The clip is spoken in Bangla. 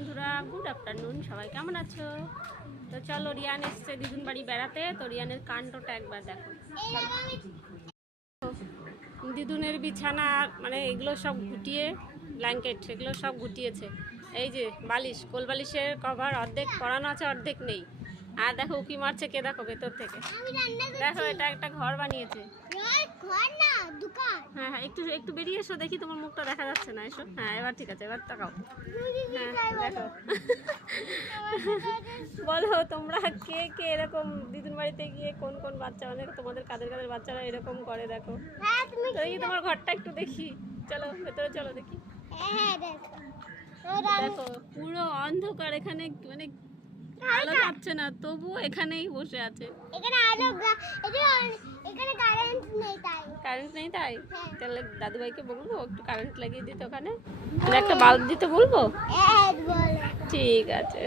বন্ধুরা, গুড আফটারনুন। সবাই কেমন আছো? তো চলো, রিয়ান এসছে দিদুন বাড়ি বেড়াতে। তো রিয়ানের কাণ্ডটা একবার দেখো। দিদুনের বিছানা মানে এগুলো সব গুটিয়ে, ব্ল্যাঙ্কেট এগুলো সব গুটিয়েছে। এই যে বালিশ, কোল বালিশের কভার অর্ধেক পরানো আছে, অর্ধেক নেই। আর দেখো উকি মারছে কে, দেখো ভেতর থেকে। দেখো এটা একটা ঘর বানিয়েছে। হ্যাঁ হ্যাঁ, একটু একটু বেরিয়ে এসো, দেখি তোমার মুখটা দেখা যাচ্ছে না। এসো, হ্যাঁ এবার ঠিক আছে, এবার তাকাও। হ্যাঁ দেখো। বলো তোমরা কে কে এরকম দিদুন বাড়িতে গিয়ে কোন কোন বাচ্চা, মানে তোমাদের কাদের কাদের বাচ্চারা এরকম করে দেখো। দেখি তোমার ঘরটা একটু দেখি, চলো ভেতরে চলো দেখি। দেখো পুরো অন্ধকার এখানে, মানে আলো যাচ্ছে না, তবুও এখানেই বসে আছে। কারেন্ট নেই তাই? তাহলে দাদুভাইকে বলবো একটু কারেন্ট লাগিয়ে দিতে ওখানে, একটা বাল্ব দিতে বলবো। ঠিক আছে।